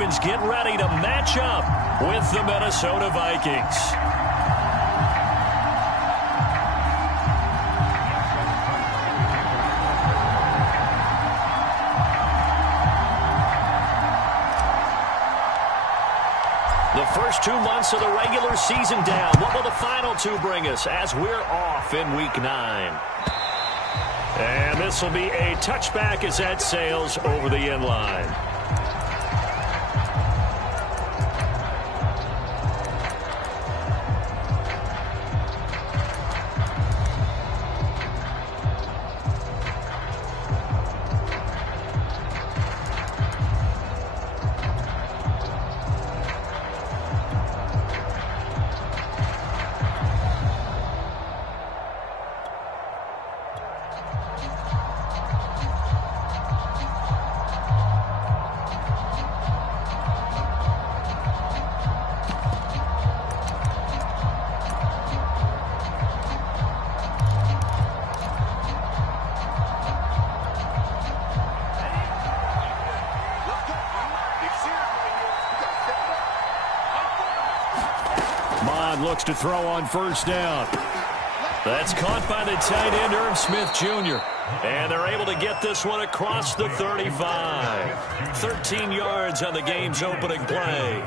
Ravens get ready to match up with the Minnesota Vikings. The first 2 months of the regular season down. What will the final 2 bring us as we're off in Week 9? And this will be a touchback as that sails over the end line. Looks to throw on first down. That's caught by the tight end, Irv Smith Jr. And they're able to get this one across the 35. 13 yards on the game's opening play.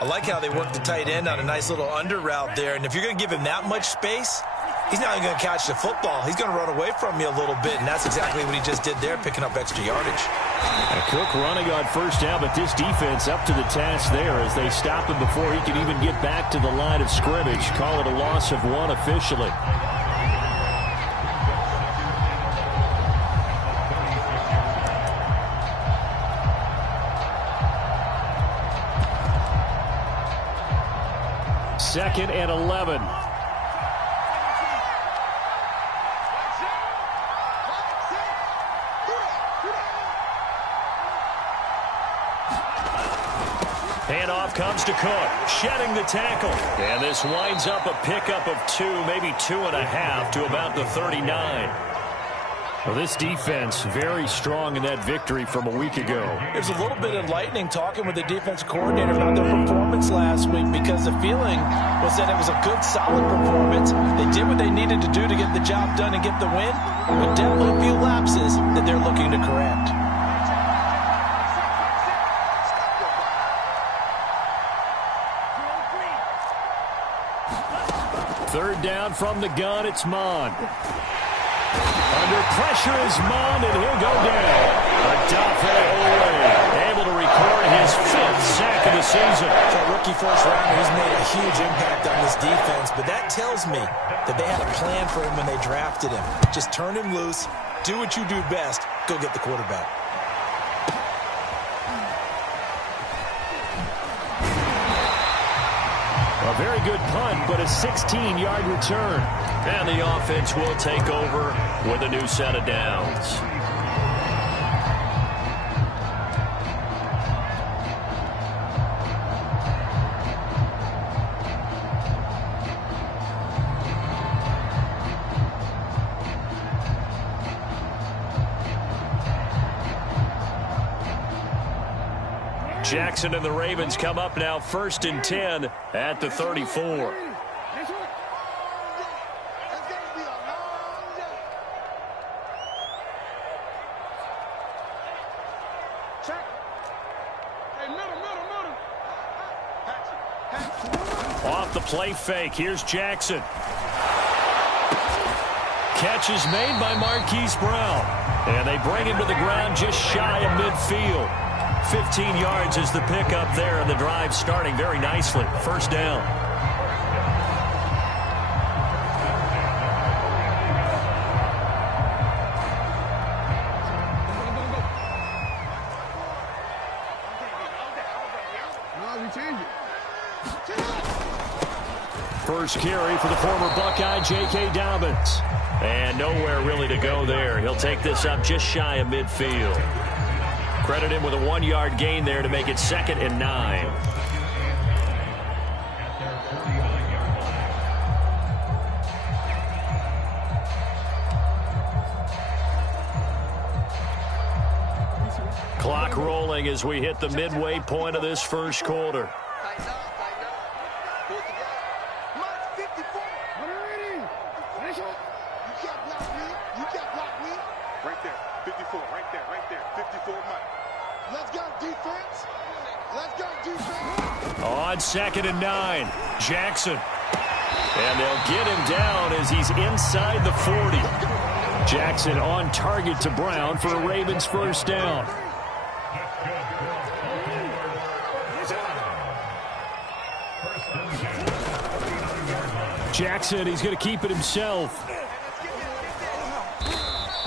I like how they work the tight end on a nice little under route there. And if you're going to give him that much space, he's not even going to catch the football. He's going to run away from you a little bit, and that's exactly what he just did there, picking up extra yardage. And Cook running on first down, but this defense up to the task there as they stop him before he can even get back to the line of scrimmage. Call it a loss of 1 officially. Second and 11. Handoff comes to Cook, shedding the tackle. And this winds up a pickup of 2, maybe 2.5 to about the 39. Well, this defense very strong in that victory from a week ago. It was a little bit enlightening talking with the defense coordinator about their performance last week because the feeling was that it was a good, solid performance. They did what they needed to do to get the job done and get the win, but definitely a few lapses that they're looking to correct. Third down from the gun, it's Mond. Under pressure is Mond, and he'll go down. Adolfo Olay able to record his 5th sack of the season. For a rookie first rounder, he's made a huge impact on this defense, but that tells me that they had a plan for him when they drafted him. Just turn him loose, do what you do best, go get the quarterback. A very good punt, but a 16-yard return. And the offense will take over with a new set of downs. Jackson and the Ravens come up now 1st and 10 at the 34. Off the play fake, here's Jackson. Catch is made by Marquise Brown. And they bring him to the ground just shy of midfield. 15 yards is the pickup there, and the drive starting very nicely. First down. First carry for the former Buckeye, J.K. Dobbins. And nowhere really to go there. He'll take this up just shy of midfield. Credit him with a 1-yard gain there to make it 2nd and 9. Clock rolling trailing as we hit the midway point of this first quarter. Right there, 54, right there, 54, Mike. Let's go, defense. Let's go, defense. On 2nd and 9, Jackson. And they'll get him down as he's inside the 40. Jackson on target to Brown for a Ravens first down. Jackson, he's going to keep it himself.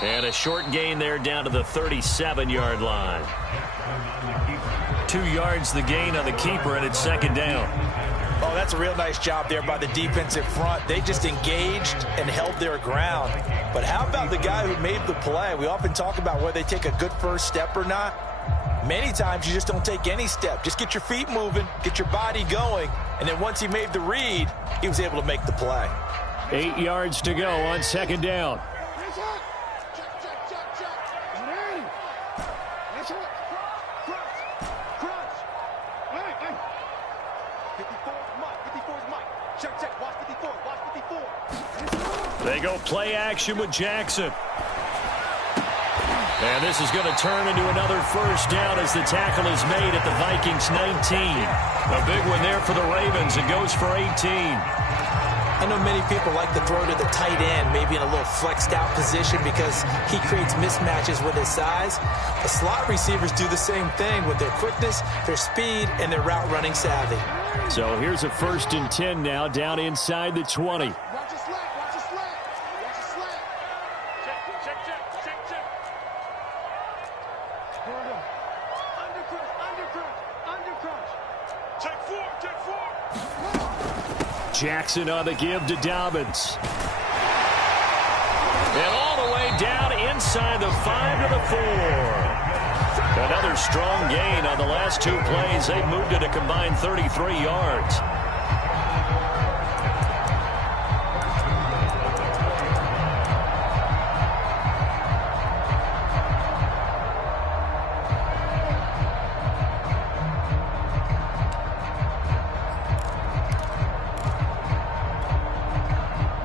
And a short gain there down to the 37-yard line. 2 yards the gain on the keeper, and it's 2nd down. Oh, that's a real nice job there by the defensive front. They just engaged and held their ground. But how about the guy who made the play? We often talk about whether they take a good first step or not. Many times you just don't take any step. Just get your feet moving, get your body going, and then once he made the read, he was able to make the play. 8 yards to go on 2nd down. They go play action with Jackson. And this is going to turn into another first down as the tackle is made at the Vikings 19. A big one there for the Ravens. It goes for 18. I know many people like to throw to the tight end, maybe in a little flexed out position because he creates mismatches with his size. The slot receivers do the same thing with their quickness, their speed, and their route running savvy. So here's a 1st and 10 now down inside the 20. Jackson on the give to Dobbins. And all the way down inside the 5 to the 4. Another strong gain on the last 2 plays. They've moved it a combined 33 yards.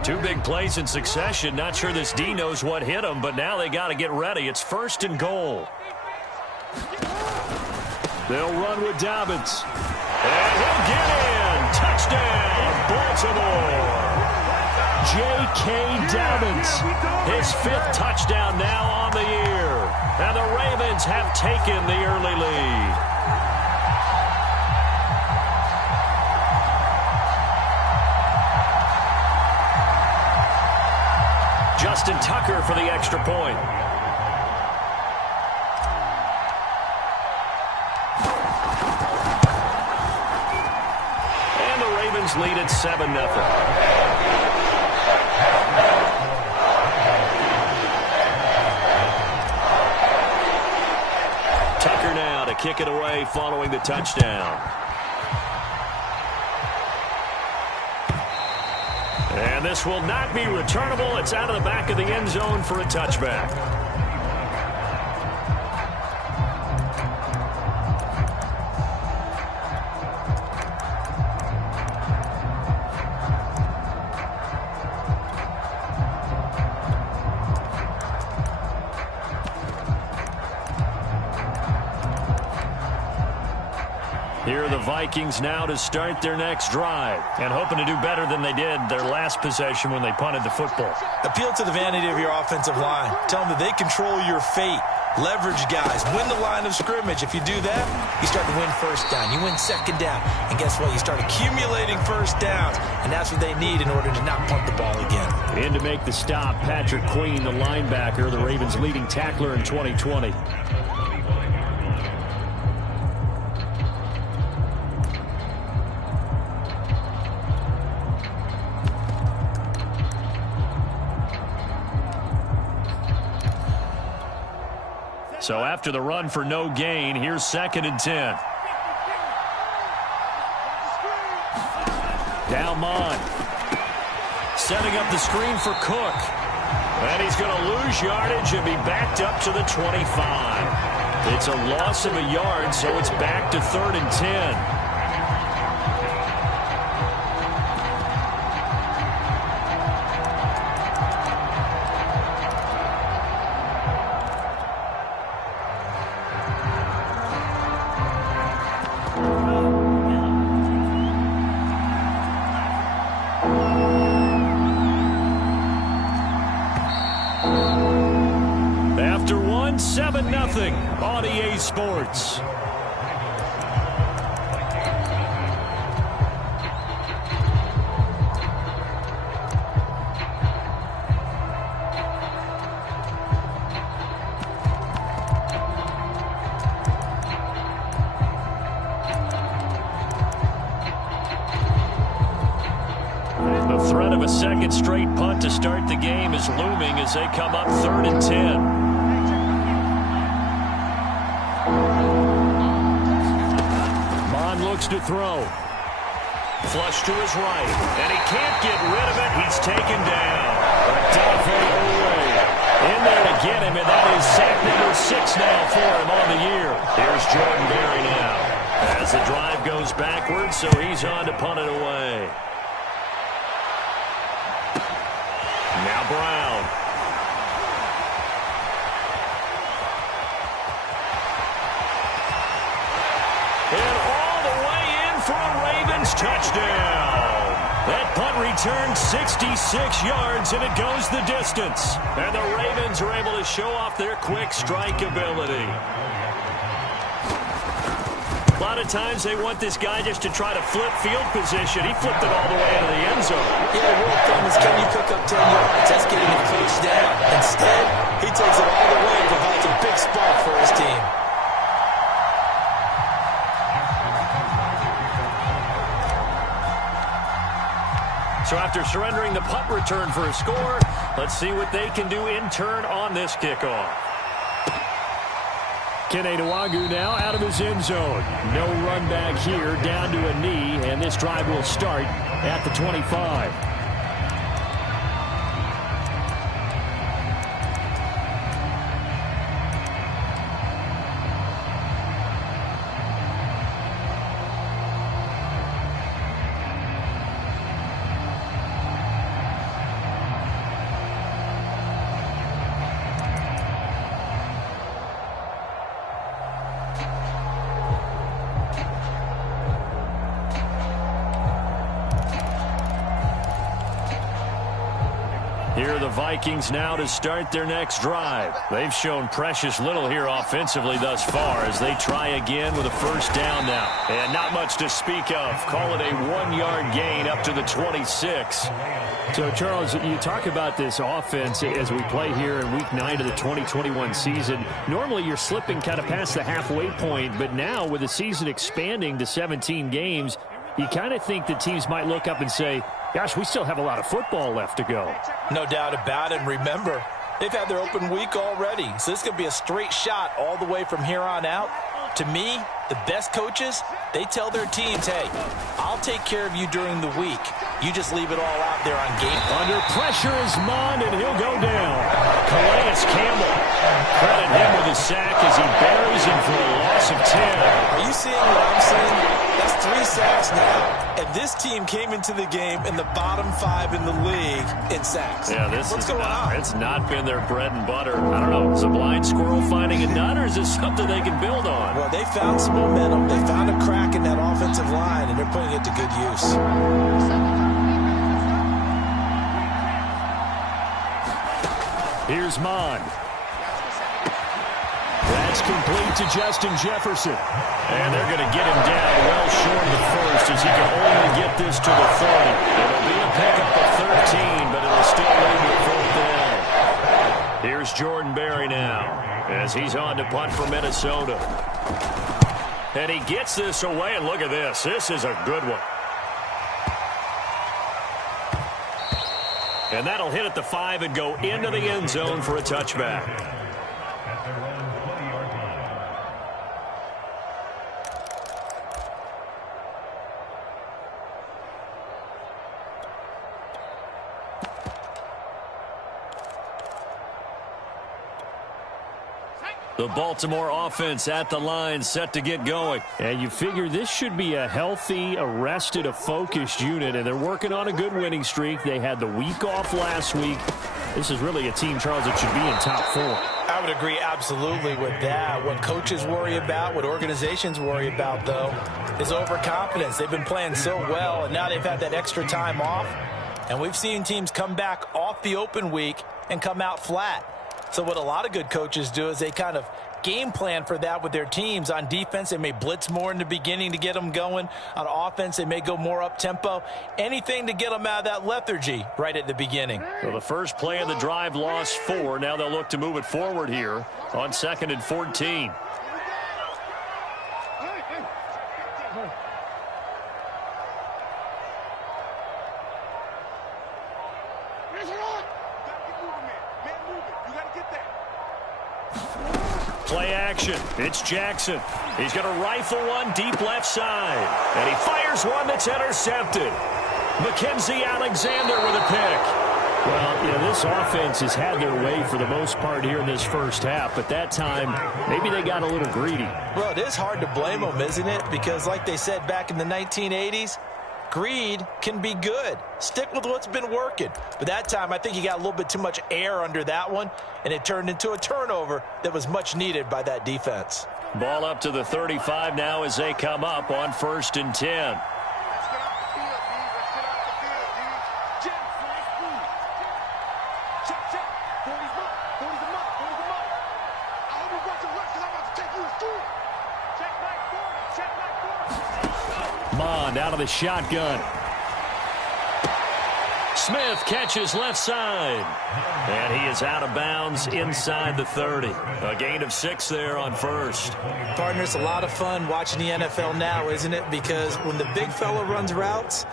Two big plays in succession. Not sure this D knows what hit him, but now they got to get ready. It's 1st and goal. They'll run with Dobbins. And he'll get in. Touchdown, Baltimore. J.K. Dobbins. His 5th touchdown now on the year. And the Ravens have taken the early lead. Justin Tucker for the extra point. And the Ravens lead at 7-0. Tucker now to kick it away following the touchdown. And this will not be returnable. It's out of the back of the end zone for a touchback. Here are the Vikings now to start their next drive and hoping to do better than they did their last possession when they punted the football. Appeal to the vanity of your offensive line. Tell them that they control your fate. Leverage guys. Win the line of scrimmage. If you do that, you start to win first down. You win 2nd down. And guess what? You start accumulating first downs. And that's what they need in order to not punt the ball again. In to make the stop, Patrick Queen, the linebacker, the Ravens' leading tackler in 2020. So after the run for no gain, here's 2nd and 10. Dalmon setting up the screen for Cook. And he's going to lose yardage and be backed up to the 25. It's a loss of a yard, so it's back to 3rd and 10. After one, 7-0 on EA Sports. The threat of a second straight punt to start the game is looming as they come up 3rd and 10. Looks to throw. Flush to his right. And he can't get rid of it. He's taken down. In there to get him, and that is sack number 6 now for him on the year. Here's Jordan Berry now. As the drive goes backwards, so he's on to punt it away. Now Brown. For a Ravens touchdown. That punt returned 66 yards, and it goes the distance. And the Ravens are able to show off their quick strike ability. A lot of times they want this guy just to try to flip field position. He flipped it all the way into the end zone. Yeah, the real thing is, can you pick up 10 yards? That's getting it first down. Instead, he takes it all the way and provides a big spark for his team. So after surrendering the punt return for a score, let's see what they can do in turn on this kickoff. Kene Nwangwu now out of his end zone. No run back here, down to a knee, and this drive will start at the 25. Here are the Vikings now to start their next drive. They've shown precious little here offensively thus far as they try again with a first down now. And not much to speak of. Call it a 1-yard gain up to the 26. So, Charles, you talk about this offense as we play here in Week 9 of the 2021 season. Normally you're slipping kind of past the halfway point, but now with the season expanding to 17 games, you kind of think that teams might look up and say, gosh, we still have a lot of football left to go. No doubt about it. And remember, they've had their open week already. So this could be a straight shot all the way from here on out. To me, the best coaches, they tell their teams, hey, I'll take care of you during the week. You just leave it all out there on game. Under pressure is Mond, and he'll go down. Calais Campbell. Credit him with a sack as he buries him for a loss of 10. Are you seeing what I'm seeing? That's 3 sacks now. And this team came into the game in the bottom 5 in the league in sacks. Yeah, What's going on? It's not been their bread and butter. I don't know. Is a blind squirrel finding a nut, or is this something they can build on? Well, they found some momentum. They found a crack in that offensive line, and they're putting it to good use. Here's Mond. That's complete to Justin Jefferson. And they're going to get him down well short of the first as he can only get this to the 30. It'll be a pickup of 13, but it'll still lead to a 4th down. Here's Jordan Berry now as he's on to punt for Minnesota. And he gets this away, and look at this. This is a good one. And that'll hit at the 5 and go into the end zone for a touchback. The Baltimore offense at the line, set to get going. And you figure this should be a healthy, a focused unit, and they're working on a good winning streak. They had the week off last week. This is really a team, Charles, that should be in top 4. I would agree absolutely with that. What coaches worry about, what organizations worry about, though, is overconfidence. They've been playing so well, and now they've had that extra time off. And we've seen teams come back off the open week and come out flat. So what a lot of good coaches do is they kind of game plan for that with their teams. On defense, they may blitz more in the beginning to get them going. On offense, they may go more up-tempo. Anything to get them out of that lethargy right at the beginning. So the first play of the drive lost 4. Now they'll look to move it forward here on 2nd and 14. Play action. It's Jackson. He's going to rifle one deep left side. And he fires one that's intercepted. Mackenzie Alexander with a pick. Well, this offense has had their way for the most part here in this first half. But that time, maybe they got a little greedy. Well, it is hard to blame them, isn't it? Because like they said back in the 1980s, greed can be good. Stick with what's been working. But that time, I think he got a little bit too much air under that one, and it turned into a turnover that was much needed by that defense. Ball up to the 35 now as they come up on 1st and 10. Mond out of the shotgun. Smith catches left side. And he is out of bounds inside the 30. A gain of 6 there on 1st. Partner, it's a lot of fun watching the NFL now, isn't it? Because when the big fella runs routes,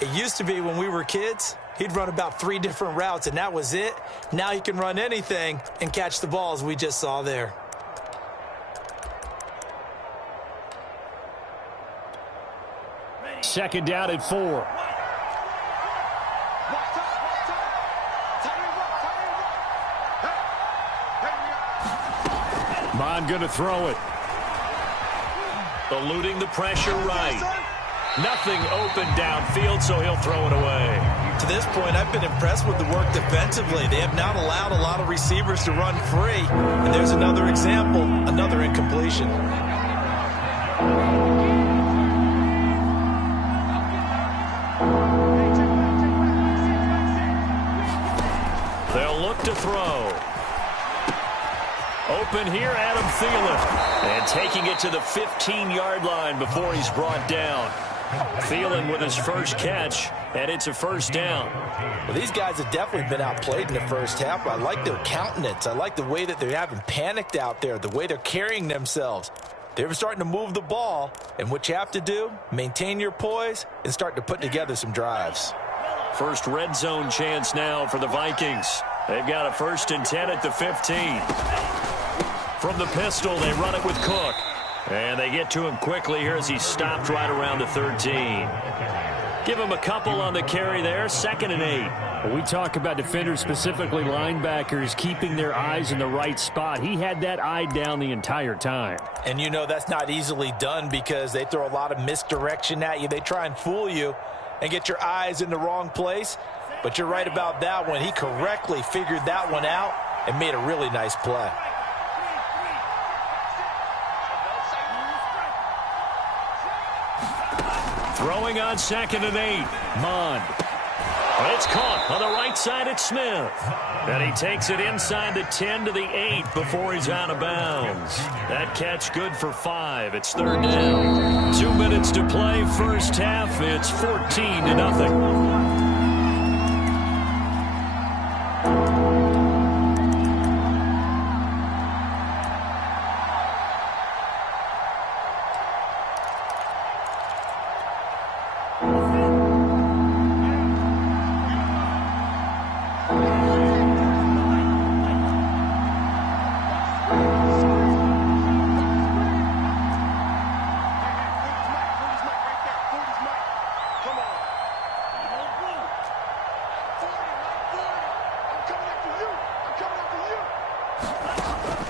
it used to be when we were kids, he'd run about 3 different routes, and that was it. Now he can run anything and catch the balls we just saw there. Second down at 4. Mond going to throw it. Eluding the pressure right. Nothing open downfield, so he'll throw it away. To this point, I've been impressed with the work defensively. They have not allowed a lot of receivers to run free. And there's another example, another incompletion. They'll look to throw. Open here, Adam Thielen. And taking it to the 15-yard line before he's brought down. Thielen with his first catch, and it's a first down. Well, these guys have definitely been outplayed in the first half. I like their countenance. I like the way that they haven't panicked out there, the way they're carrying themselves. They're starting to move the ball, and what you have to do, maintain your poise and start to put together some drives. First red zone chance now for the Vikings. They've got a 1st and 10 at the 15. From the pistol, they run it with Cook. And they get to him quickly here as he stopped right around the 13. Give him a couple on the carry there. 2nd and 8. When we talk about defenders, specifically linebackers, keeping their eyes in the right spot. He had that eye down the entire time. And you know that's not easily done because they throw a lot of misdirection at you. They try and fool you and get your eyes in the wrong place. But you're right about that one. He correctly figured that one out and made a really nice play. Throwing on 2nd and 8. Mond. It's caught on the right side at Smith. And he takes it inside the 10 to the 8 before he's out of bounds. That catch good for 5. It's 3rd down. 2 minutes to play first half. It's 14-0.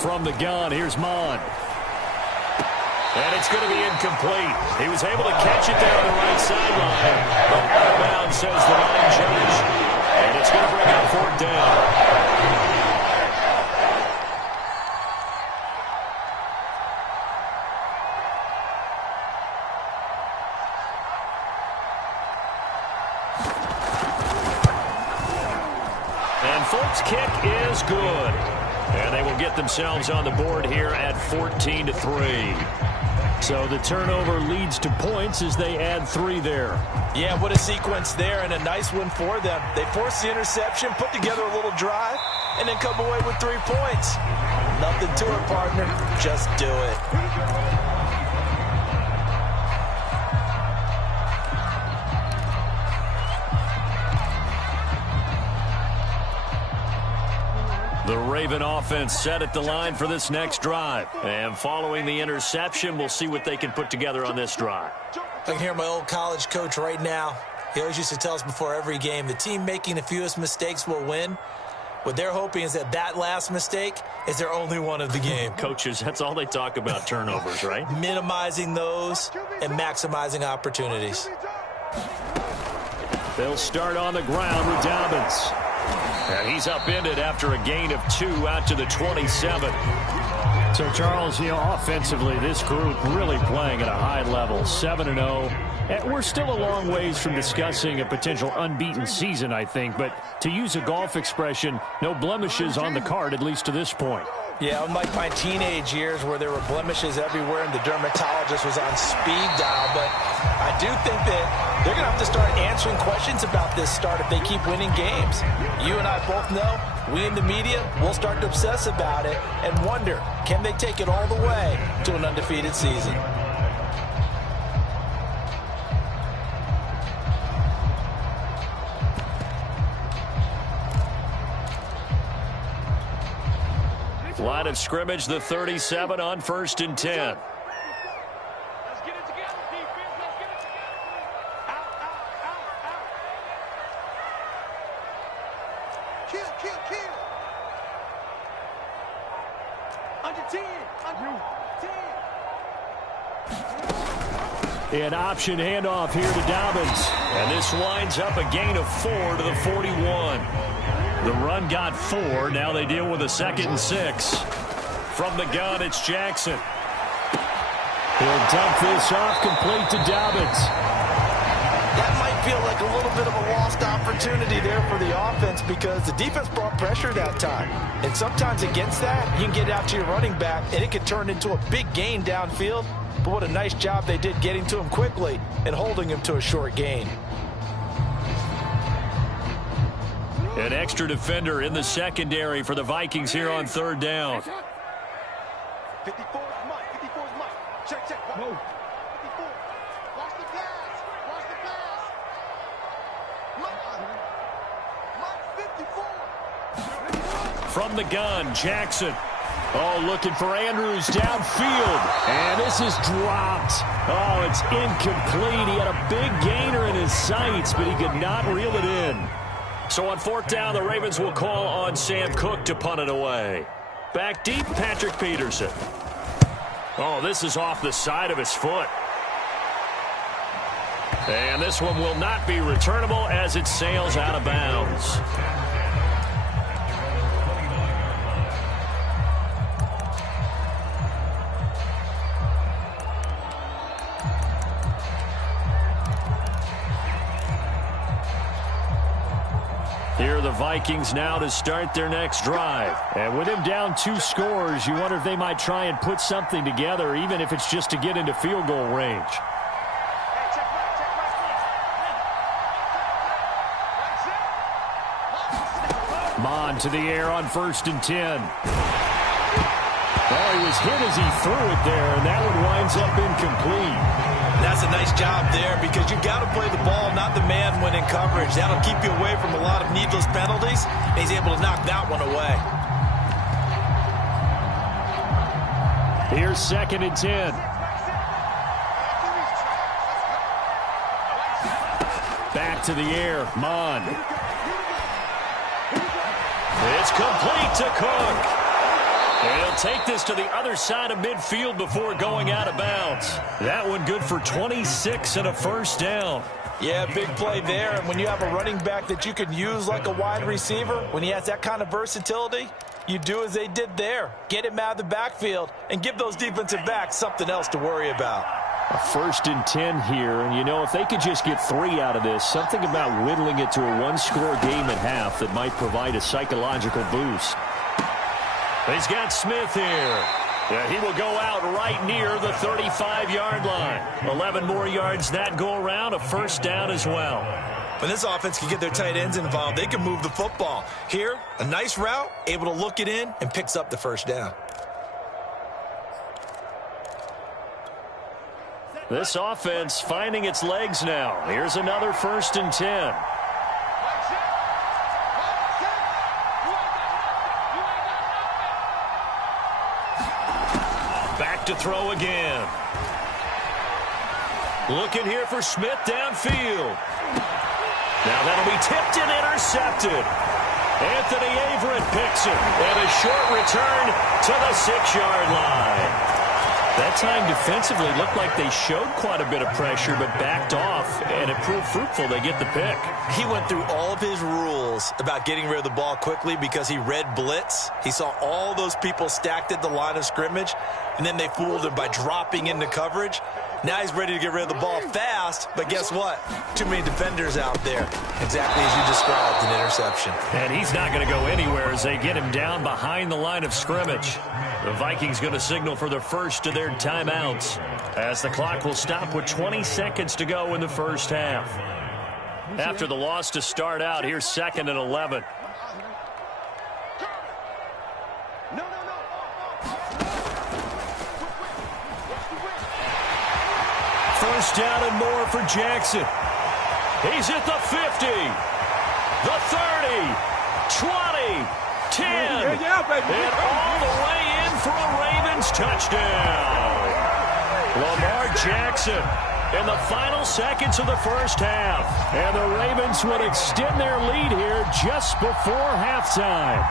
From the gun, here's Mon. And it's going to be incomplete. He was able to catch it there on the right sideline. But out of bounds, says the line judge. And it's going to bring up 4th down. Folks, kick is good. And they will get themselves on the board here at 14-3. So the turnover leads to points as they add 3 there. Yeah, what a sequence there, and a nice one for them. They force the interception, put together a little drive, and then come away with 3 points. Nothing to it, partner. Just do it. The Raven offense set at the line for this next drive. And following the interception, we'll see what they can put together on this drive. I can hear my old college coach right now. He always used to tell us before every game, the team making the fewest mistakes will win. What they're hoping is that that last mistake is their only one of the game. Coaches, that's all they talk about, turnovers, right? Minimizing those and maximizing opportunities. They'll start on the ground with Dobbins. And he's upended after a gain of 2 out to the 27. So, Charles, offensively, this group really playing at a high level, 7-0. And we're still a long ways from discussing a potential unbeaten season, I think. But to use a golf expression, no blemishes on the card, at least to this point. Yeah, unlike my teenage years where there were blemishes everywhere and the dermatologist was on speed dial. But I do think that they're going to have to start answering questions about this start if they keep winning games. You and I both know, we in the media, we'll start to obsess about it and wonder, can they take it all the way to an undefeated season? Line of scrimmage, the 37 on 1st and 10. Let's get it together, defense. Let's get it together. Out. Kill. Under 10. An option handoff here to Dobbins. And this winds up a gain of 4 to the 41. The run got 4. Now they deal with a 2nd and 6. From the gun, it's Jackson. He'll dump this off complete to Dobbins. That might feel like a little bit of a lost opportunity there for the offense because the defense brought pressure that time. And sometimes against that, you can get out to your running back, and it could turn into a big gain downfield. But what a nice job they did getting to him quickly and holding him to a short gain. An extra defender in the secondary for the Vikings here on 3rd down. 54 is Mike. Check. 54. Watch the pass. Mike 54. From the gun, Jackson. Oh, looking for Andrews downfield. And this is dropped. Oh, it's incomplete. He had a big gainer in his sights, but he could not reel it in. So on 4th down, the Ravens will call on Sam Cook to punt it away. Back deep, Patrick Peterson. Oh, this is off the side of his foot. And this one will not be returnable as it sails out of bounds. Here are the Vikings now to start their next drive. And with him down 2 scores, you wonder if they might try and put something together, even if it's just to get into field goal range. Mon to the air on 1st and 10. Oh, he was hit as he threw it there, and that one winds up incomplete. That's a nice job there because you've got to play the ball, not the man when in coverage. That'll keep you away from a lot of needless penalties, and he's able to knock that one away. Here's 2nd and 10. Back to the air, Mon. It's complete to Cook. And he'll take this to the other side of midfield before going out of bounds. That one good for 26 and a first down. Yeah, big play there. And when you have a running back that you can use like a wide receiver, when he has that kind of versatility, you do as they did there. Get him out of the backfield and give those defensive backs something else to worry about. A 1st and 10 here, and you know, if they could just get 3 out of this, something about whittling it to a one-score game at half that might provide a psychological boost. He's got Smith here. Yeah, he will go out right near the 35-yard line. 11 more yards that go around, a first down as well. When this offense can get their tight ends involved, they can move the football. Here, a nice route, able to look it in, and picks up the first down. This offense finding its legs now. Here's another 1st and 10. Back to throw again. Looking here for Smith downfield. Now that'll be tipped and intercepted. Anthony Averett picks it. And a short return to the 6-yard line. That time defensively looked like they showed quite a bit of pressure but backed off, and it proved fruitful. They get the pick. He went through all of his rules about getting rid of the ball quickly because he read blitz. He saw all those people stacked at the line of scrimmage, and then they fooled him by dropping into coverage. Now he's ready to get rid of the ball fast, but guess what? Too many defenders out there. Exactly as you described, an interception. And he's not going to go anywhere as they get him down behind the line of scrimmage. The Vikings going to signal for the first of their timeouts as the clock will stop with 20 seconds to go in the first half. After the loss to start out, here's 2nd and 11. First down and more for Jackson. He's at the 50, the 30, 20, 10, and all the way in for a Ravens touchdown. Lamar Jackson in the final seconds of the first half. And the Ravens would extend their lead here just before halftime.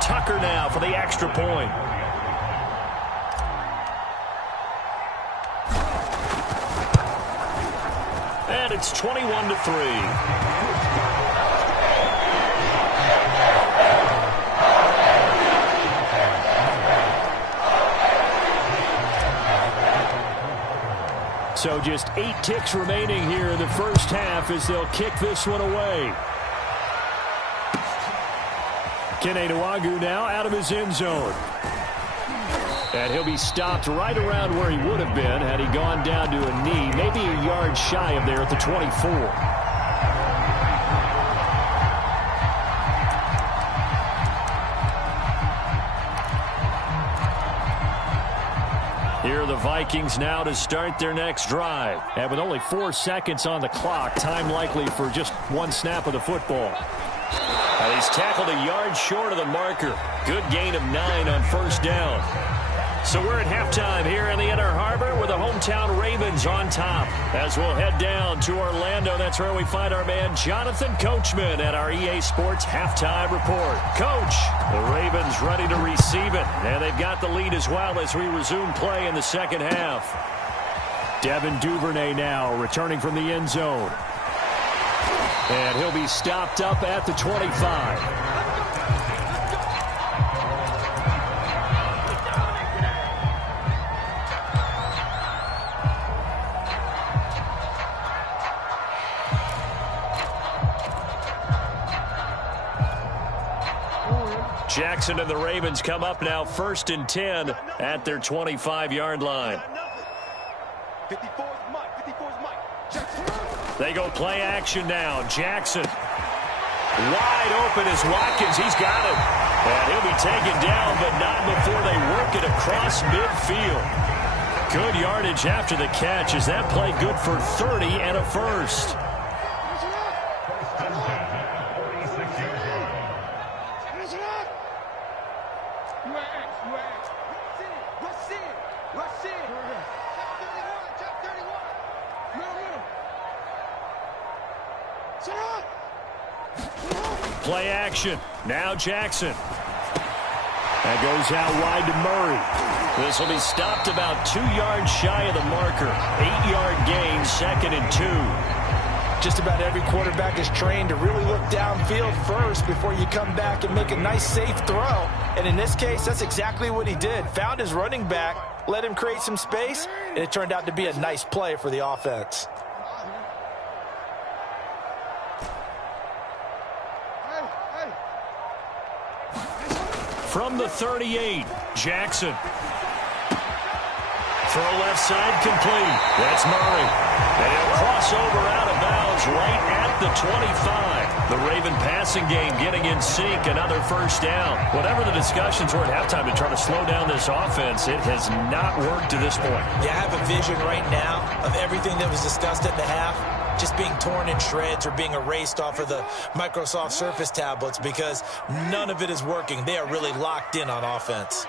Tucker now for the extra point. And it's 21-3. So just 8 ticks remaining here in the first half as they'll kick this one away. Kene Nwangwu now out of his end zone. And he'll be stopped right around where he would have been had he gone down to a knee, maybe a yard shy of there at the 24. Here are the Vikings now to start their next drive. And with only 4 seconds on the clock, time likely for just one snap of the football. And he's tackled a yard short of the marker. Good gain of 9 on first down. So we're at halftime here in the Inner Harbor with the hometown Ravens on top. As we'll head down to Orlando, that's where we find our man Jonathan Coachman at our EA Sports Halftime Report. Coach, the Ravens ready to receive it. And they've got the lead as well as we resume play in the second half. Devin Duvernay now returning from the end zone. And he'll be stopped up at the 25. Jackson and the Ravens come up now 1st and 10 at their 25-yard line. They go play action now. Jackson. Wide open is Watkins. He's got it. And he'll be taken down, but not before they work it across midfield. Good yardage after the catch. Is that play good for 30 and a first? Play action. Now Jackson. That goes out wide to Murray. This will be stopped about 2 yards shy of the marker. 8-yard gain, 2nd and 2. Just about every quarterback is trained to really look downfield first before you come back and make a nice, safe throw. And in this case, that's exactly what he did. Found his running back, let him create some space, and it turned out to be a nice play for the offense. From the 38, Jackson. Throw left side complete. That's Murray. And he'll cross over out of bounds right at the 25. The Raven passing game getting in sync. Another first down. Whatever the discussions were at halftime to try to slow down this offense, it has not worked to this point. Yeah, I have a vision right now of everything that was discussed at the half just being torn in shreds or being erased off of the Microsoft Surface tablets because none of it is working. They are really locked in on offense.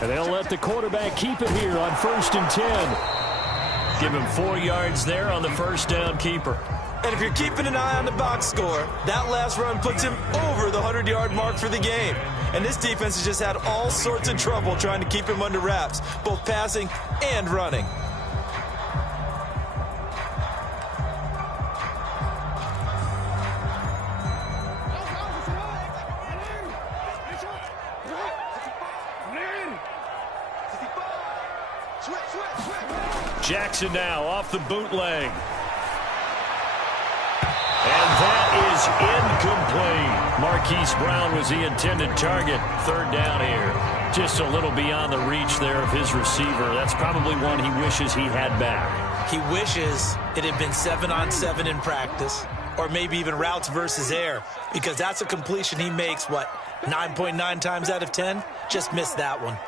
And they'll let the quarterback keep it here on 1st and 10. Give him 4 yards there on the first down keeper. And if you're keeping an eye on the box score, that last run puts him over the 100-yard mark for the game. And this defense has just had all sorts of trouble trying to keep him under wraps, both passing and running. Jackson now off the bootleg. And that is incomplete. Marquise Brown was the intended target. 3rd down here. Just a little beyond the reach there of his receiver. That's probably one he wishes he had back. He wishes it had been 7-on-7 in practice, or maybe even routes versus air, because that's a completion he makes, 9.9 times out of 10? Just missed that one.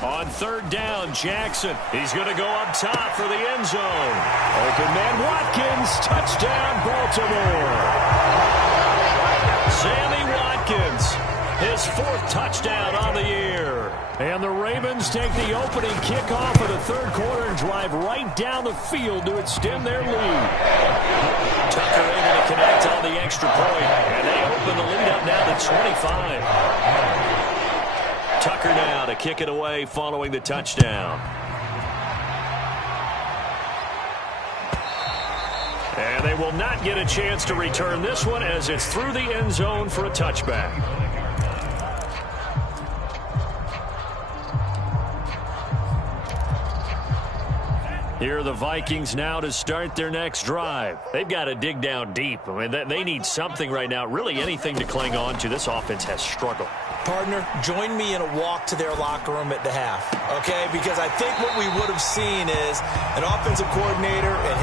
On 3rd down, Jackson. He's going to go up top for the end zone. Open man Watkins. Touchdown, Baltimore. Sammy Watkins. His 4th touchdown on the year. And the Ravens take the opening kickoff of the 3rd quarter and drive right down the field to extend their lead. Tucker able to connect on the extra point. And they open the lead up now to 25. Tucker now to kick it away following the touchdown. And they will not get a chance to return this one as it's through the end zone for a touchback. Here are the Vikings now to start their next drive. They've got to dig down deep. I mean, they need something right now, really anything to cling on to. This offense has struggled. Partner, join me in a walk to their locker room at the half, okay? Because I think what we would have seen is an offensive coordinator and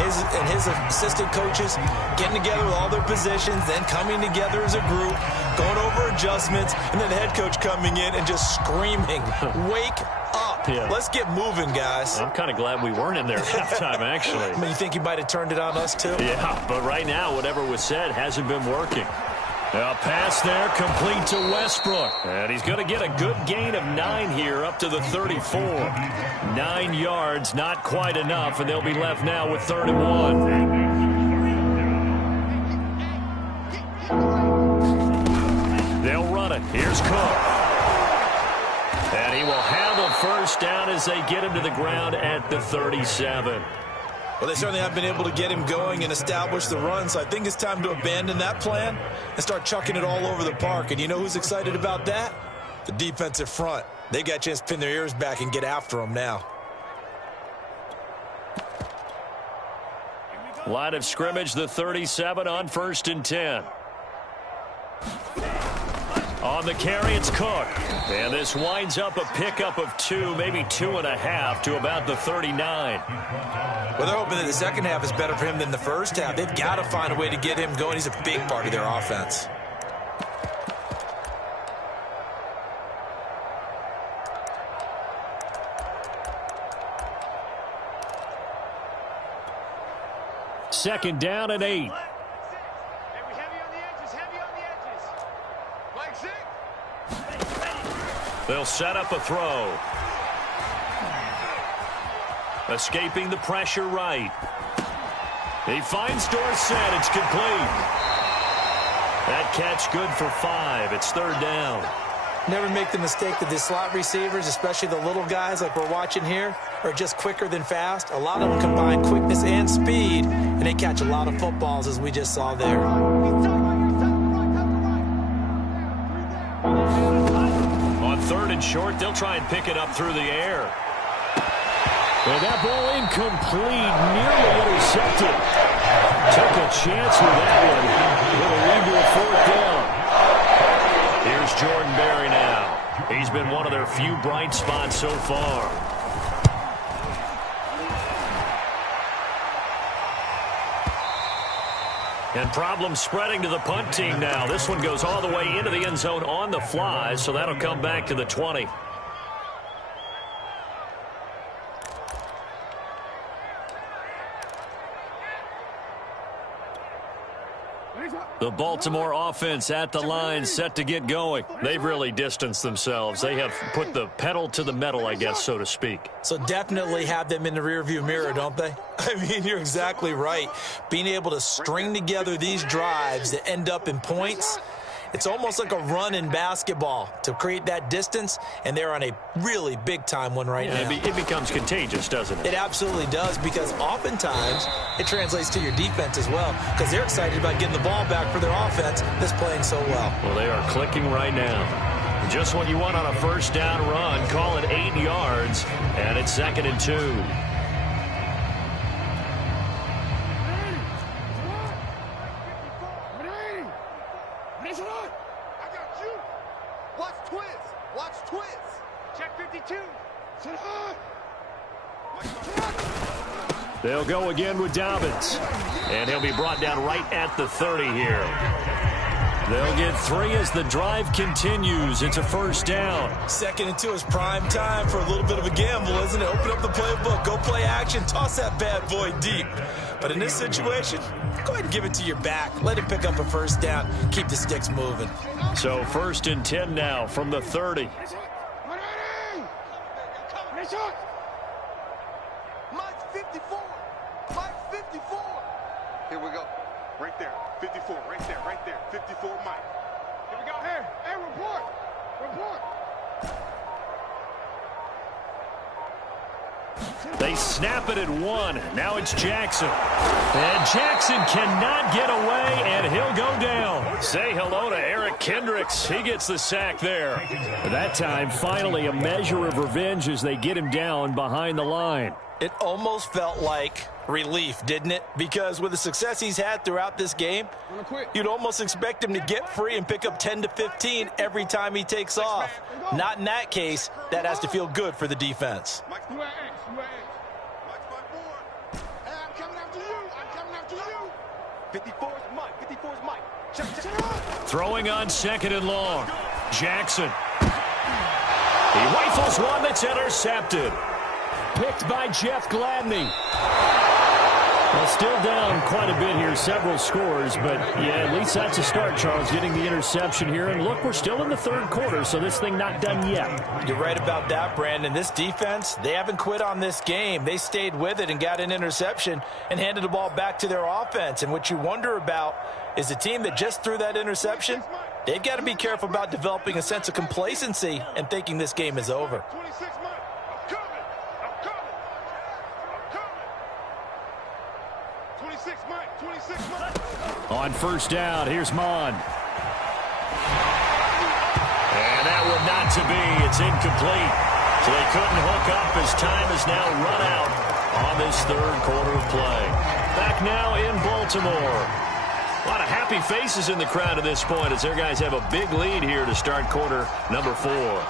his assistant coaches getting together with all their positions, then coming together as a group, going over adjustments, and then the head coach coming in and just screaming, wake up. Yeah. Let's get moving, guys. I'm kind of glad we weren't in there at halftime, actually. I mean, you think you might have turned it on us, too? Yeah, but right now, whatever was said hasn't been working. A pass there, complete to Westbrook. And he's going to get a good gain of 9 here up to the 34. 9 yards, not quite enough, and they'll be left now with 3rd and 1. They'll run it. Here's Cook. And he will have a first down as they get him to the ground at the 37. Well, they certainly haven't been able to get him going and establish the run, so I think it's time to abandon that plan and start chucking it all over the park. And you know who's excited about that? The defensive front. They got a chance to pin their ears back and get after him now. Line of scrimmage, the 37 on 1st and 10. On the carry, it's Cook. And this winds up a pickup of 2, maybe 2.5 to about the 39. Well, they're hoping that the second half is better for him than the first half. They've got to find a way to get him going. He's a big part of their offense. Second down and 8. They'll set up a throw. Escaping the pressure right. He finds Dorsett. It's complete. That catch good for 5. It's 3rd down. Never make the mistake that the slot receivers, especially the little guys like we're watching here, are just quicker than fast. A lot of them combine quickness and speed, and they catch a lot of footballs, as we just saw there. On 3rd and short, they'll try and pick it up through the air. And that ball incomplete, nearly intercepted. Took a chance with that one. It'll lead to a 4th down. Here's Jordan Berry now. He's been one of their few bright spots so far. And problems spreading to the punt team now. This one goes all the way into the end zone on the fly, so that'll come back to the 20. The Baltimore offense at the line, set to get going. They've really distanced themselves. They have put the pedal to the metal, I guess, so to speak. So definitely have them in the rearview mirror, don't they? I mean, you're exactly right. Being able to string together these drives that end up in points, it's almost like a run in basketball to create that distance, and they're on a really big-time one right now. It becomes contagious, doesn't it? It absolutely does, because oftentimes it translates to your defense as well, because they're excited about getting the ball back for their offense that's playing so well. Well, they are clicking right now. Just what you want on a 1st down run. Call it 8 yards, and it's 2nd and 2. They'll go again with Dobbins. And he'll be brought down right at the 30 here. They'll get 3 as the drive continues. It's a 1st down. 2nd and 2 is prime time for a little bit of a gamble, isn't it? Open up the playbook, go play action, toss that bad boy deep. But in this situation, go ahead and give it to your back. Let it pick up a 1st down. Keep the sticks moving. So 1st and 10 now from the 30. Mike 54. Mike 54. Here we go. Right there. 54. Right there. Right there. 54 Mike. Here we go. Hey, report. Report. They snap it at 1. Now it's Jackson. And Jackson cannot get away, and he'll go down. Say hello to Eric Kendricks. He gets the sack there. That time, finally, a measure of revenge as they get him down behind the line. It almost felt like relief, didn't it? Because with the success he's had throughout this game, you'd almost expect him to get free and pick up 10 to 15 every time he takes off. Not in that case. That has to feel good for the defense. Hey, I'm coming after you. I'm coming after you. 54 is Mike. 54 is Mike. Check. Throwing on 2nd and long. Jackson. He rifles one that's intercepted. Picked by Jeff Gladney. Well, still down quite a bit here, several scores, but yeah, at least that's a start, Charles, getting the interception here. And look, we're still in the 3rd quarter, so this thing not done yet. You're right about that, Brandon. This defense, they haven't quit on this game. They stayed with it and got an interception and handed the ball back to their offense. And what you wonder about is the team that just threw that interception, they've got to be careful about developing a sense of complacency and thinking this game is over. 26 Mike. I'm coming. I'm coming. I'm coming. 26 Mike. On first down, here's Mon. And that one not to be. It's incomplete. So they couldn't hook up as time is now run out on this third quarter of play. Back now in Baltimore. A lot of happy faces in the crowd at this point as their guys have a big lead here to start quarter number 4.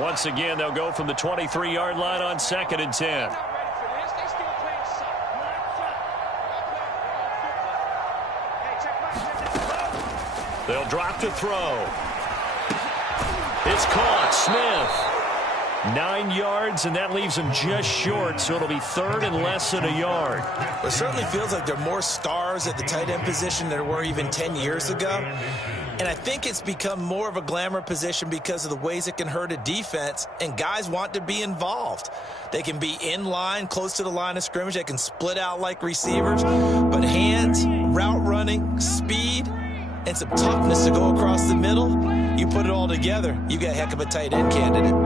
Once again, they'll go from the 23-yard line on 2nd and 10. They'll drop to throw. It's caught. Smith. 9 yards, and that leaves him just short, so it'll be third and less than a yard. It certainly feels like there are more stars at the tight end position than there were even 10 years ago. And I think it's become more of a glamour position because of the ways it can hurt a defense, and guys want to be involved. They can be in line, close to the line of scrimmage. They can split out like receivers. But hands, route running, speed, and some toughness to go across the middle, you put it all together, you got a heck of a tight end candidate.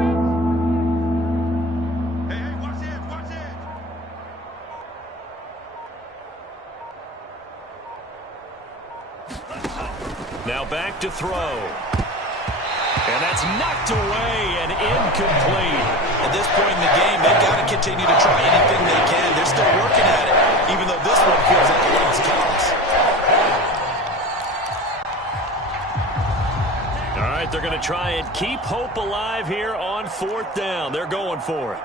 Now back to throw. And that's knocked away and incomplete. At this point in the game, they've got to continue to try anything they can. They're still working at it, even though this one feels like a lost cause. All right, they're going to try and keep hope alive here on 4th down. They're going for it.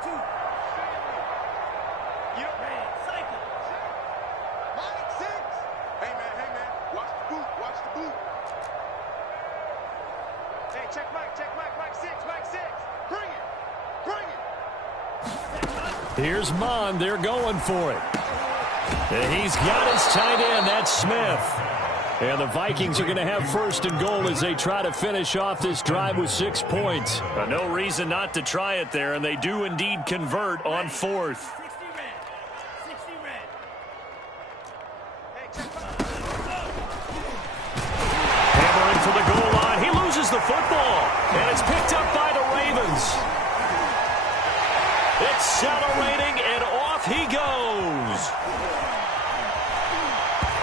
Here's Mon. They're going for it. And he's got his tight end. That's Smith. And the Vikings are going to have 1st and goal as they try to finish off this drive with 6 points. No reason not to try it there, and they do indeed convert on 4th. Hammering for the goal line. He loses the football, and it's picked up by the Ravens. Accelerating, and off he goes.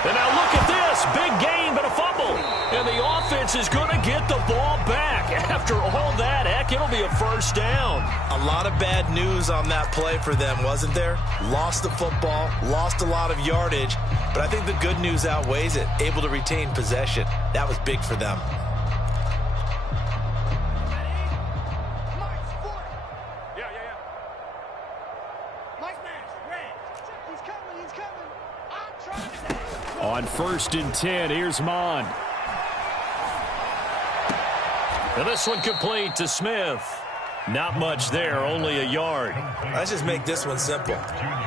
And now look at this. Big gain, but a fumble. And the offense is going to get the ball back. After all that, heck, it'll be a 1st down. A lot of bad news on that play for them, wasn't there? Lost the football, lost a lot of yardage, but I think the good news outweighs it. Able to retain possession. That was big for them. On 1st and 10, here's Mon. And this one complete to Smith. Not much there, only a yard. Let's just make this one simple.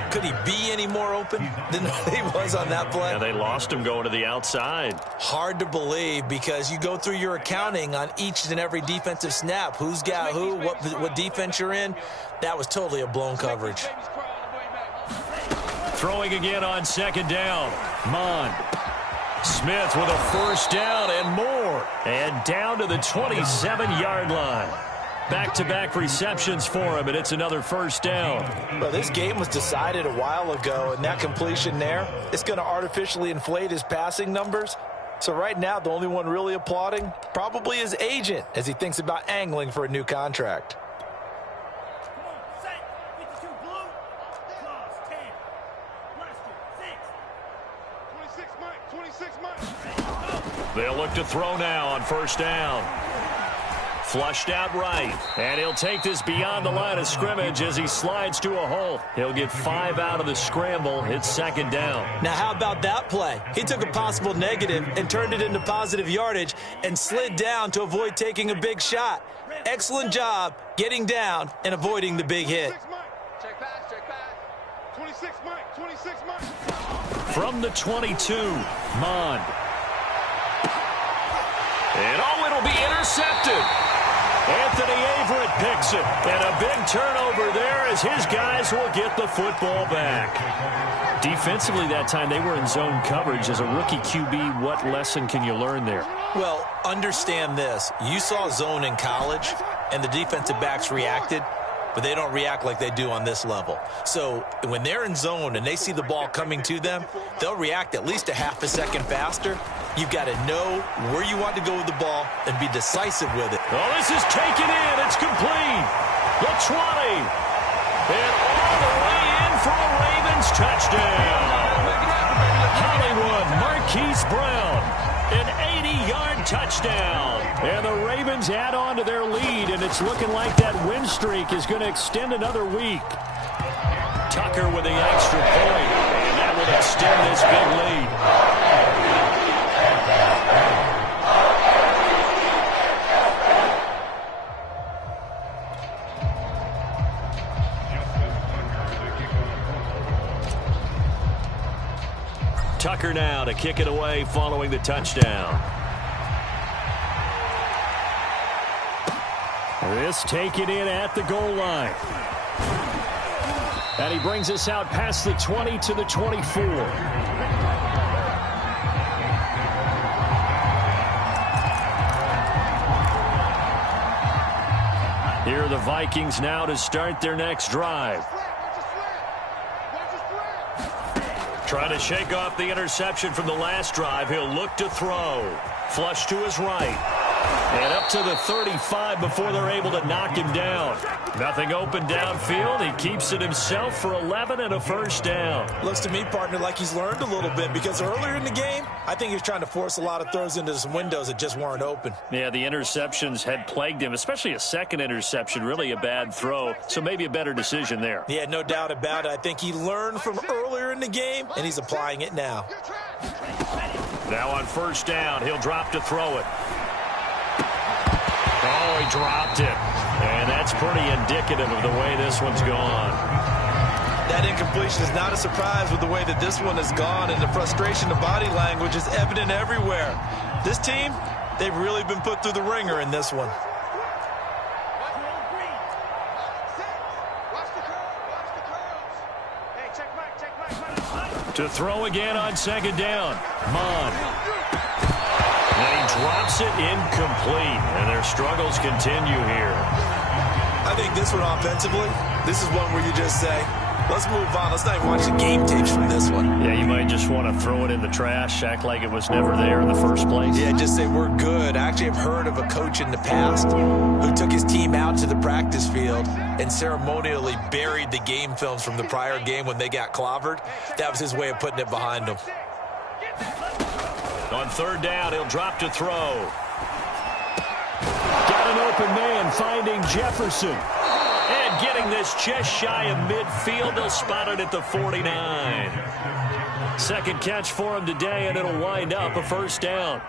Could he be any more open than he was on that play? And they lost him going to the outside. Hard to believe because you go through your accounting on each and every defensive snap. Who's got who, what defense you're in. That was totally a blown coverage. Throwing again on 2nd down. Mon. Smith with a 1st down and more. And down to the 27-yard line. Back-to-back receptions for him, and it's another 1st down. Well, this game was decided a while ago, and that completion there, it's going to artificially inflate his passing numbers. So right now, the only one really applauding probably his agent as he thinks about angling for a new contract. They'll look to throw now on 1st down. Flushed out right. And he'll take this beyond the line of scrimmage as he slides to a hole. He'll get 5 out of the scramble. It's 2nd down. Now, how about that play? He took a possible negative and turned it into positive yardage and slid down to avoid taking a big shot. Excellent job getting down and avoiding the big hit. Check pass, check pass. 26 Mike, 26 Mike. From the 22, Mon. And oh, it'll be intercepted. Anthony Averett picks it. And a big turnover there as his guys will get the football back. Defensively that time, they were in zone coverage. As a rookie QB, what lesson can you learn there? Well, understand this. You saw zone in college, and the defensive backs reacted. but they don't react like they do on this level. So when they're in zone and they see the ball coming to them, they'll react at least a half a second faster. You've got to know where you want to go with the ball and be decisive with it. Oh, this is taken in. It's complete. The 20. And all the way in for a Ravens touchdown. Hollywood Marquise Brown. An 80-yard touchdown. And the Ravens add on to their lead, and it's looking like that win streak is going to extend another week. Tucker with the extra point, and that will extend this big lead. Tucker now to kick it away following the touchdown. This taken in at the goal line. And he brings us out past the 20 to the 24. Here are the Vikings now to start their next drive. Trying to shake off the interception from the last drive. He'll look to throw. Flush to his right. And up to the 35 before they're able to knock him down. Nothing open downfield. He keeps it himself for 11 and a first down. Looks to me, partner, like he's learned a little bit, because earlier in the game, I think he was trying to force a lot of throws into some windows that just weren't open. Yeah, the interceptions had plagued him, especially a second interception, really a bad throw. So maybe a better decision there. Yeah, no doubt about it. I think he learned from earlier in the game, and he's applying it now. Now on first down, he'll drop to throw it. Oh, he dropped it. And that's pretty indicative of the way this one's gone. That incompletion is not a surprise with the way that this one has gone, and the frustration of body language is evident everywhere. This team, they've really been put through the ringer in this one. To throw again on second down. Mon. And he drops it incomplete. And their struggles continue here. I think this one offensively, this is one where you just say, let's move on. Let's not even watch the game tapes from this one. Yeah, you might just want to throw it in the trash, act like it was never there in the first place. Yeah, just say we're good. I actually have heard of a coach in the past who took his team out to the practice field and ceremonially buried the game films from the prior game when they got clobbered. That was his way of putting it behind them. On third down, he'll drop to throw. Got an open man finding Jefferson. And getting this just shy of midfield. They'll spot it at the 49. Second catch for him today, and it'll wind up a first down.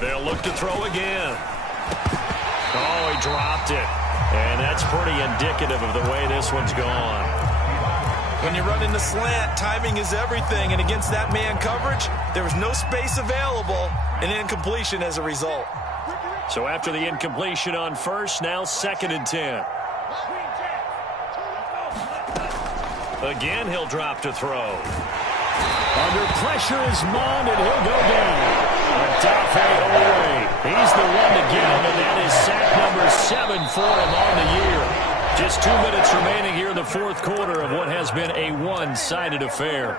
They'll look to throw again. Oh, he dropped it. And that's pretty indicative of the way this one's gone. When you run in the slant, timing is everything. And against that man coverage, there was no space available, and incompletion as a result. So after the incompletion on first, now second and 10. Again, he'll drop to throw. Under pressure is Mond, and he'll go down. He's the one to get him, and that is sack number 7 for him on the year. Just 2 minutes remaining here in the fourth quarter of what has been a one-sided affair.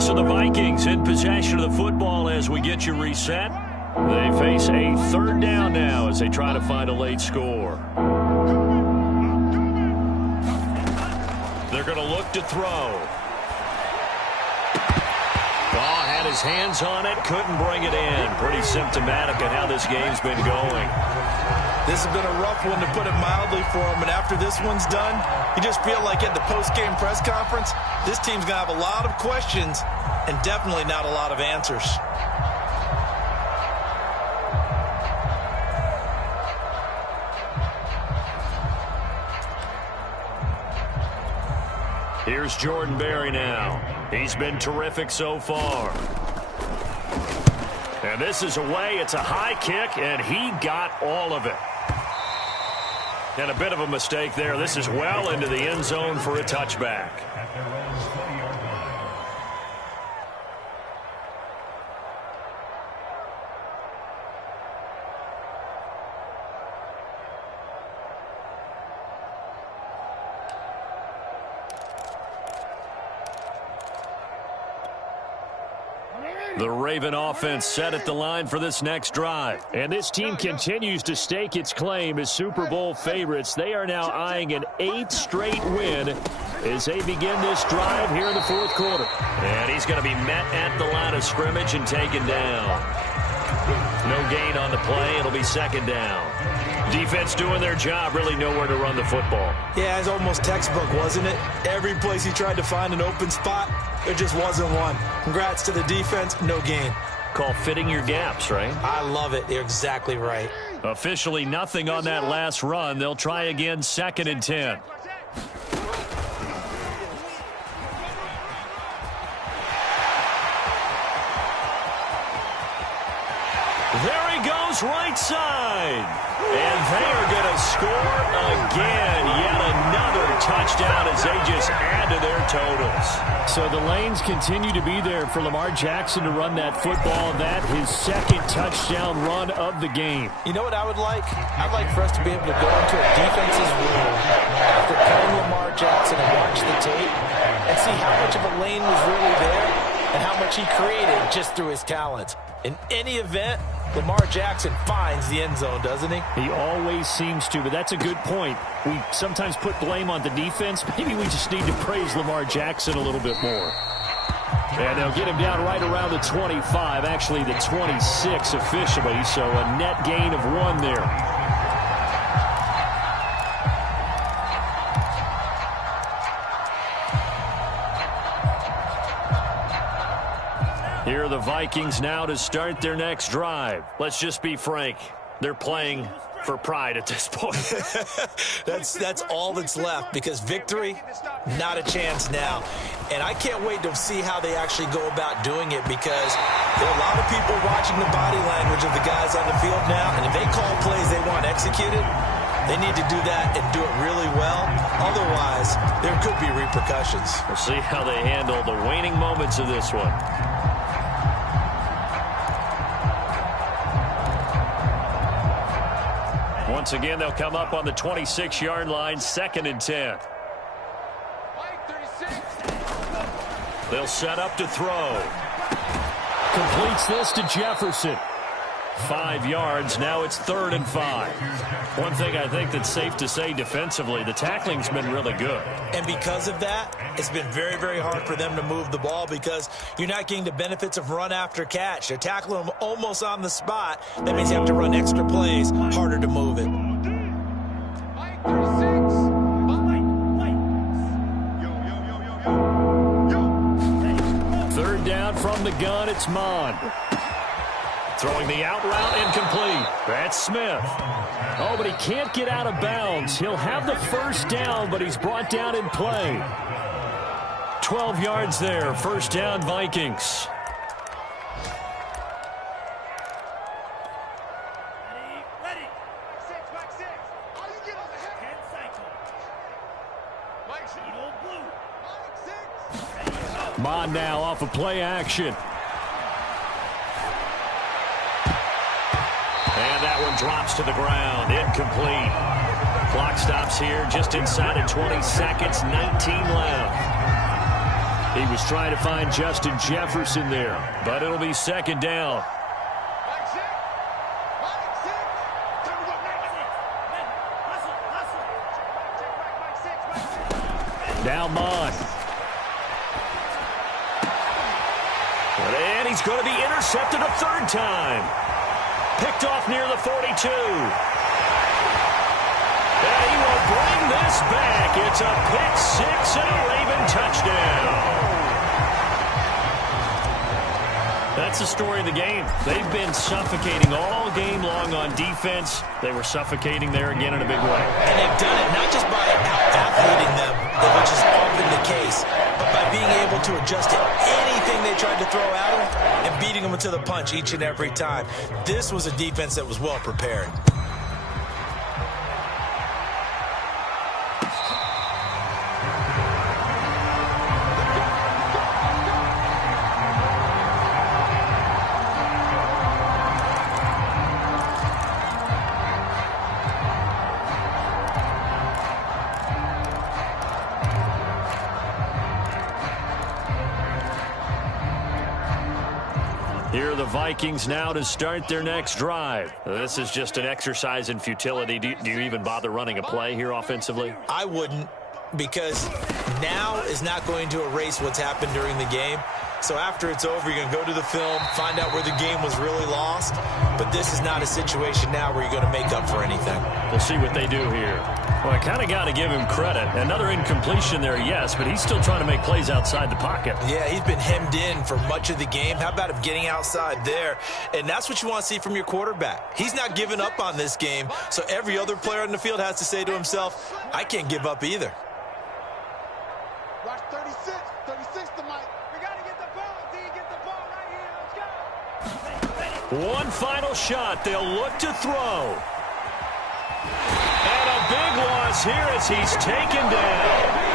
So the Vikings in possession of the football as we get you reset. They face a third down now as they try to find a late score. They're going to look to throw. Oh, had his hands on it, couldn't bring it in. Pretty symptomatic of how this game's been going. This has been a rough one, to put it mildly, for him. And after this one's done, you just feel like at the post-game press conference, this team's going to have a lot of questions and definitely not a lot of answers. Here's Jordan Berry now. He's been terrific so far. And this is away. It's a high kick, and he got all of it. And a bit of a mistake there. This is well into the end zone for a touchback. The Raven offense set at the line for this next drive. And this team continues to stake its claim as Super Bowl favorites. They are now eyeing an 8th straight win as they begin this drive here in the fourth quarter. And he's going to be met at the line of scrimmage and taken down. No gain on the play. It'll be second down. Defense doing their job, really nowhere to run the football. Yeah, it's almost textbook, wasn't it? Every place he tried to find an open spot, there just wasn't one. Congrats to the defense, no gain. Call fitting your gaps, right? I love it. You're exactly right. Officially nothing on that last run. They'll try again, 2nd and 10. There he goes, right side. And they are going to score again. Yet another touchdown as they just add to their totals. So the lanes continue to be there for Lamar Jackson to run that football. That his 2nd touchdown run of the game. You know what I would like? I'd like for us to be able to go into a defense's room after playing Lamar Jackson and watch the tape and see how much of a lane was really there and how much he created just through his talent. In any event, Lamar Jackson finds the end zone, doesn't he? He always seems to, but that's a good point. We sometimes put blame on the defense. Maybe we just need to praise Lamar Jackson a little bit more. And they'll get him down right around the 25, actually the 26 officially, so a net gain of 1 there. Here are the Vikings now to start their next drive. Let's just be frank. They're playing for pride at this point. That's all that's left, because victory, not a chance now. And I can't wait to see how they actually go about doing it, because there are a lot of people watching the body language of the guys on the field now, and if they call plays they want executed, they need to do that and do it really well. Otherwise, there could be repercussions. We'll see how they handle the waning moments of this one. Once again, they'll come up on the 26-yard line, 2nd and 10. They'll set up to throw. Completes this to Jefferson. 5 yards. Now it's 3rd and 5. One thing I think that's safe to say defensively, the tackling's been really good. And because of that, it's been very, very hard for them to move the ball, because you're not getting the benefits of run after catch. They're tackling them almost on the spot. That means you have to run extra plays, harder to move it. Third down from the gun, it's Mon. Throwing the out route, incomplete. That's Smith. Oh, but he can't get out of bounds. He'll have the first down, but he's brought down in play. 12 yards there. First down, Vikings. Mon now off of play action. And that one drops to the ground. Incomplete. Clock stops here just inside of 20 seconds. 19 left. He was trying to find Justin Jefferson there. But it'll be 2nd down. Now Mon. And he's going to be intercepted a 3rd time. Picked off near the 42. And he will bring this back. It's a pick 6 and a Raven touchdown. That's the story of the game. They've been suffocating all game long on defense. They were suffocating there again in a big way. And they've done it not just by out-athleting them, which is often the case, but by being able to adjust to anything they tried to throw at him and beating them to the punch each and every time. This was a defense that was well prepared. Here are the Vikings now to start their next drive. This is just an exercise in futility. Do you even bother running a play here offensively? I wouldn't, because now is not going to erase what's happened during the game. So after it's over, you're going to go to the film, find out where the game was really lost. But this is not a situation now where you're going to make up for anything. We'll see what they do here. Well, I kind of got to give him credit. Another incompletion there, yes, but he's still trying to make plays outside the pocket. Yeah, he's been hemmed in for much of the game. How about him getting outside there? And that's what you want to see from your quarterback. He's not giving up on this game, so every other player on the field has to say to himself, I can't give up either. Watch 36. 36 to Mike. We got to get the ball, D. Get the ball right here. Let's go. One final shot. They'll look to throw. And a big loss here as he's taken down.